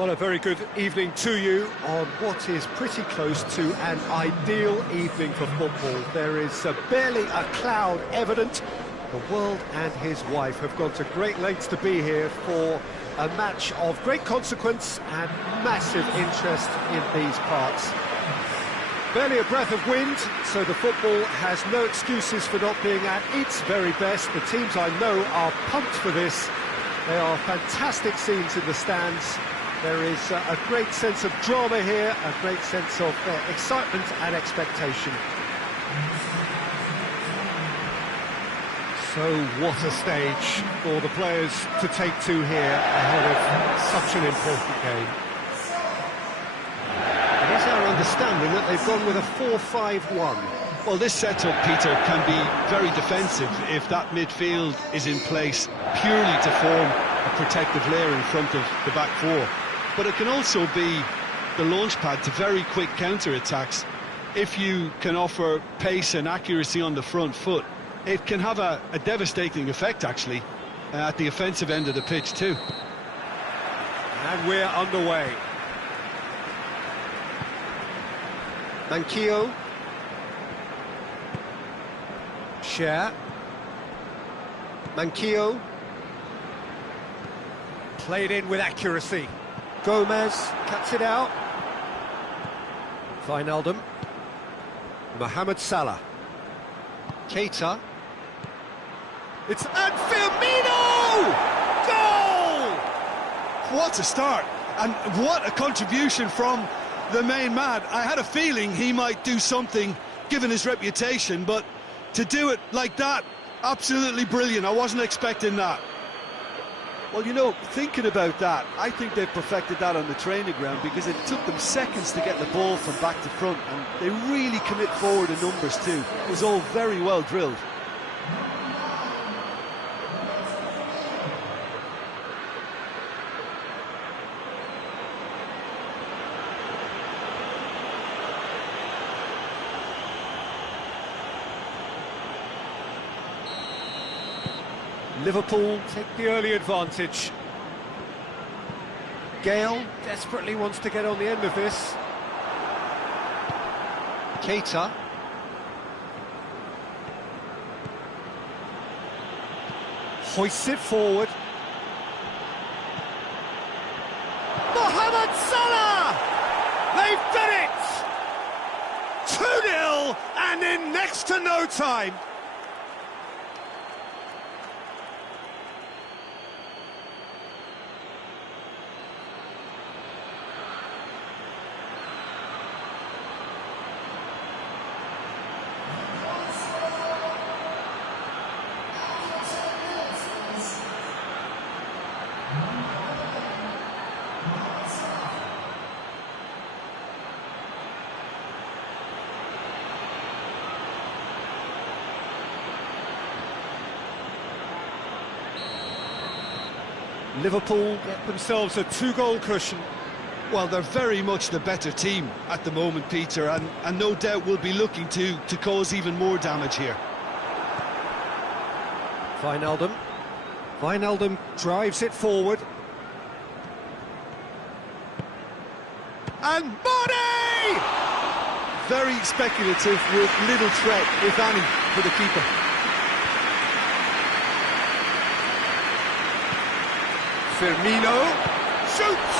Well, a very good evening to you on what is pretty close to an ideal evening for football. There is barely a cloud evident. The world and his wife have gone to great lengths to be here for a match of great consequence and massive interest in these parts. Barely a breath of wind, so the football has no excuses for not being at its very best. The teams I know are pumped for this. They are fantastic scenes in the stands. There is a great sense of drama here, a great sense of excitement and expectation. So what a stage for the players to take to here ahead of such an important game. It is our understanding that they've gone with a 4-5-1. Well, this setup, Peter, can be very defensive if that midfield is in place purely to form a protective layer in front of the back four. But it can also be the launch pad to very quick counter-attacks. If you can offer pace and accuracy on the front foot, it can have a devastating effect, actually, at the offensive end of the pitch, too. And we're underway. Manquillo. Share. Manquillo. Played in with accuracy. Gomez cuts it out. Wijnaldum. Mohammed Salah. Keita. It's and Firmino! Goal! What a start, and what a contribution from the main man. I had a feeling he might do something, given his reputation, but to do it like that, absolutely brilliant. I wasn't expecting that. Well, you know, thinking about that, I think they've perfected that on the training ground because it took them seconds to get the ball from back to front, and they really commit forward in numbers too. It was all very well drilled. Liverpool take the early advantage. Gale desperately wants to get on the end of this. Keita. Hoists it forward. Mohammed Salah! They've done it! 2-0 and in next to no time. Liverpool get themselves a 2-goal cushion. Well, they're very much the better team at the moment, Peter, and no doubt will be looking to cause even more damage here. Wijnaldum. Wijnaldum drives it forward. And Mane! Very speculative with little threat, if any, for the keeper. Firmino shoots!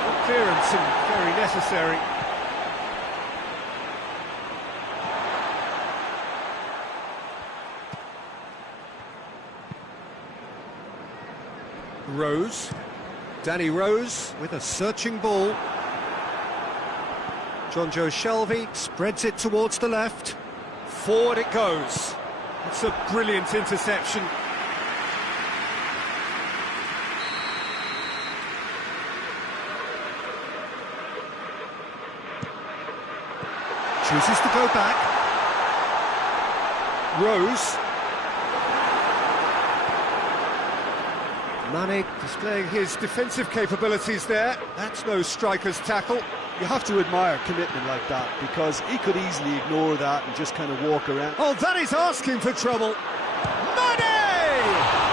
Good clearance and very necessary. Rose. Danny Rose with a searching ball. Jonjo Shelvey spreads it towards the left. Forward it goes. It's a brilliant interception. Chooses to go back. Rose. Mane displaying his defensive capabilities there. That's no striker's tackle. You have to admire commitment like that, because he could easily ignore that and just kind of walk around. Oh, that is asking for trouble. Mane!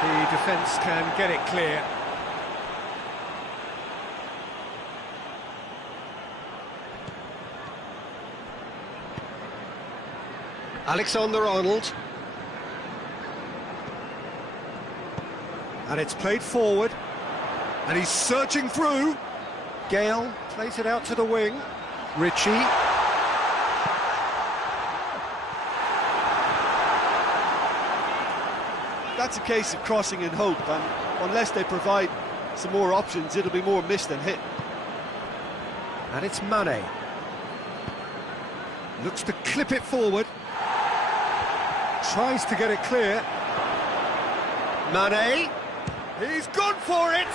The defence can get it clear. Alexander-Arnold. And it's played forward. And he's searching through. Gale plays it out to the wing. Richie. That's a case of crossing in hope, and unless they provide some more options, it'll be more miss than hit. And it's Mane. Looks to clip it forward. Tries to get it clear. Mane. He's gone for it!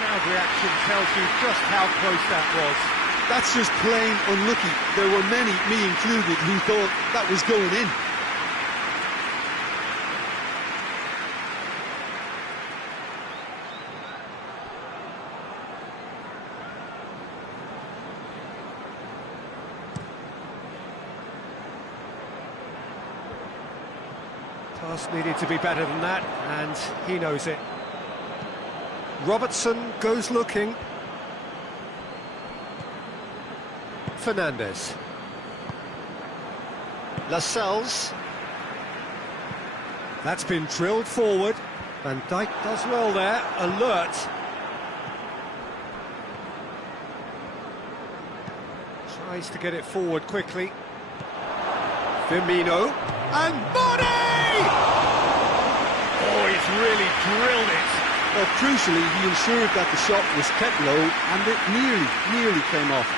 Crowd reaction tells you just how close that was. That's just plain unlucky. There were many, me included, who thought that was going in. Pass needed to be better than that, and he knows it. Robertson goes looking. Fernandes. Lascelles. That's been drilled forward. Van Dijk does well there, alert. Tries to get it forward quickly. Firmino. And body! Oh, he's really drilled it. Well, crucially, he ensured that the shot was kept low, and it nearly came off.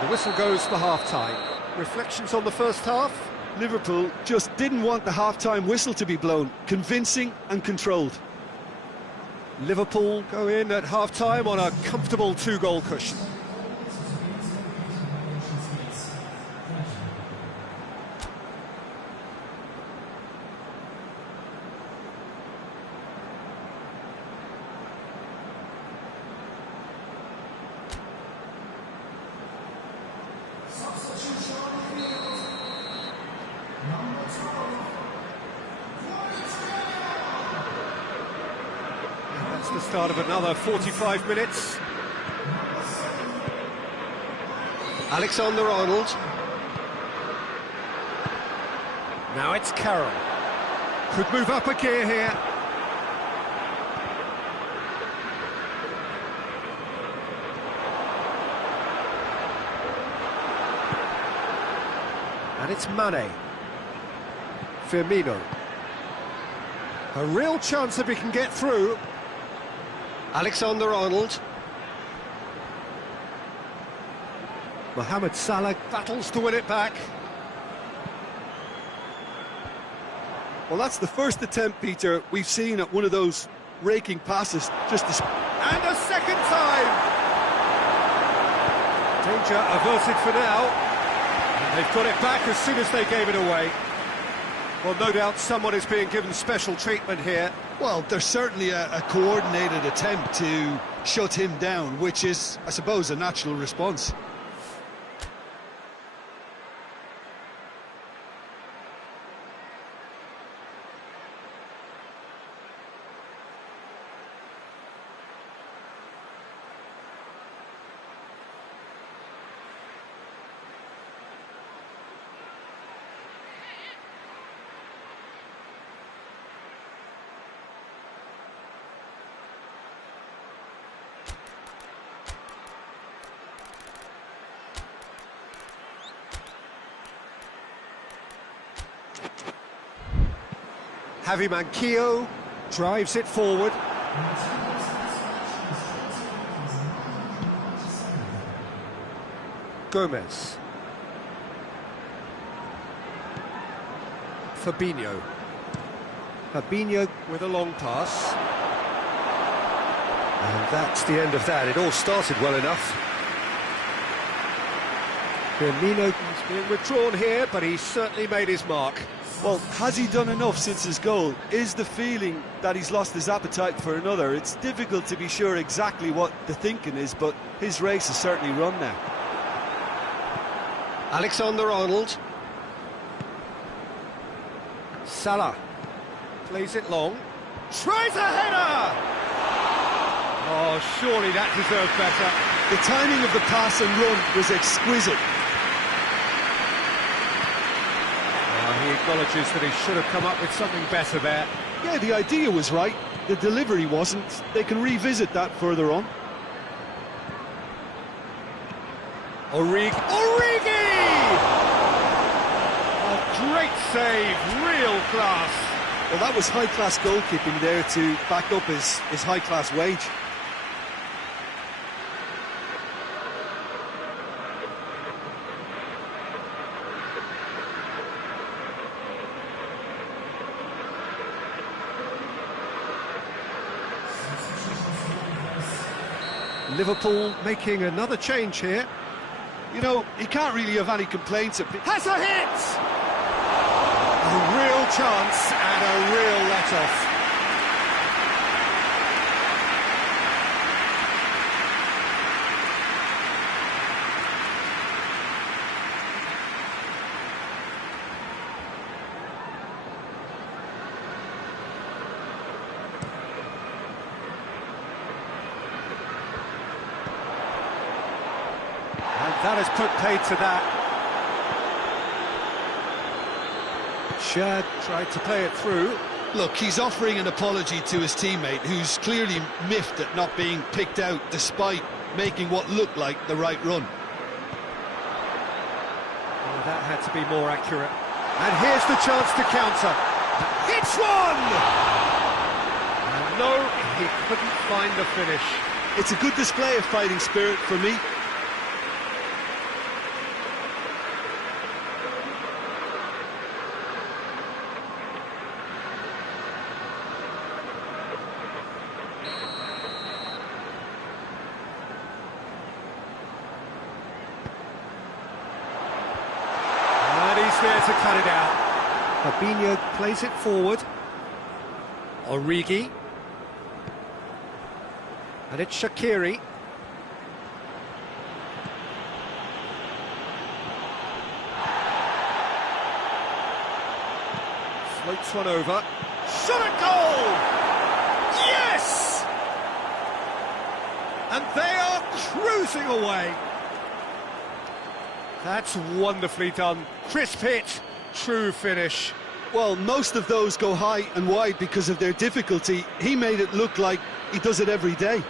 The whistle goes for half-time. Reflections on the first half? Liverpool just didn't want the half-time whistle to be blown. Convincing and controlled. Liverpool go in at half-time on a comfortable two-goal cushion. The start of another 45 minutes. Alexander-Arnold. Now it's Carroll. Could move up a gear here. And it's Mane. Firmino. A real chance if he can get through. Alexander-Arnold. Mohammed Salah battles to win it back. Well, that's the first attempt, Peter, we've seen at one of those raking passes. And a second time! Danger averted for now. And they've got it back as soon as they gave it away. Well, no doubt someone is being given special treatment here. Well, there's certainly a coordinated attempt to shut him down, which is, I suppose, a natural response. Javi Manquillo drives it forward. Gomez. Fabinho. Fabinho with a long pass. And that's the end of that. It all started well enough. Firmino is being withdrawn here, but he's certainly made his mark. Well, has he done enough since his goal? Is the feeling that he's lost his appetite for another? It's difficult to be sure exactly what the thinking is, but his race is certainly run now. Alexander-Arnold. Salah plays it long. Tries a header! Oh, surely that deserved better. The timing of the pass and run was exquisite. He acknowledges that he should have come up with something better there. Yeah, the idea was right, the delivery wasn't. They can revisit that further on. Origi! A great save, real class. Well, that was high-class goalkeeping there to back up his high-class wage. – Liverpool making another change here. You know, he can't really have any complaints. Has a hit! A real chance and a real let-off. That has put paid to that. Shad tried to play it through. Look, he's offering an apology to his teammate, who's clearly miffed at not being picked out despite making what looked like the right run. Oh, that had to be more accurate. And here's the chance to counter. It's one! And no, he couldn't find the finish. It's a good display of fighting spirit for me. There to cut it out. Fabinho plays it forward. Origi. And it's Shaqiri. Floats one over. Shot at goal! Yes! And they are cruising away. That's wonderfully done. Crisp hit, true finish. Well, most of those go high and wide because of their difficulty. He made it look like he does it every day.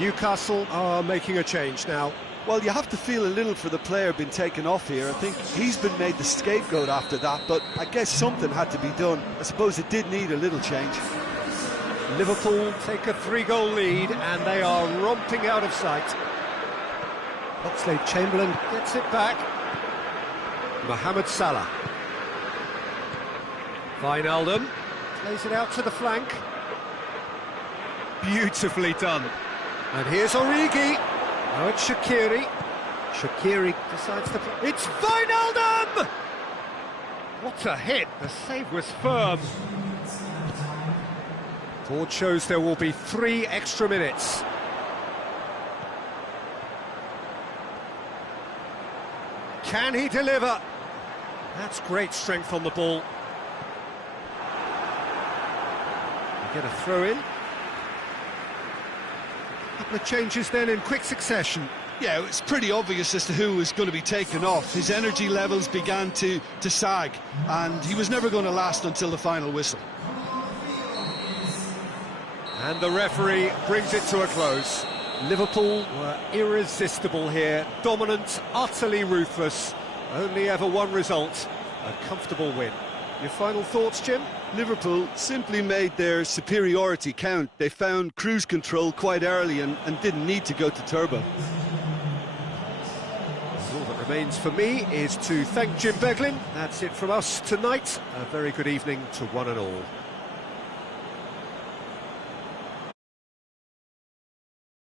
Newcastle are making a change now. Well, you have to feel a little for the player being taken off here. I think he's been made the scapegoat after that, but I guess something had to be done. I suppose it did need a little change. Liverpool take a 3-goal lead, and they are romping out of sight. Oxlade-Chamberlain gets it back. Mohammed Salah. Wijnaldum plays it out to the flank. Beautifully done. And here's Origi. Now it's Shaqiri. Shaqiri decides to play. It's Wijnaldum! What a hit. The save was firm. Board shows there will be 3 extra minutes. Can he deliver? That's great strength on the ball. We get a throw in. Couple of changes then in quick succession. Yeah, it's pretty obvious as to who was going to be taken off. His energy levels began to sag, and he was never going to last until the final whistle. And the referee brings it to a close. Liverpool were irresistible here, dominant, utterly ruthless. Only ever one result, a comfortable win. Your final thoughts, Jim? Liverpool simply made their superiority count. They found cruise control quite early and didn't need to go to turbo. All that remains for me is to thank Jim Beglin. That's it from us tonight. A very good evening to one and all.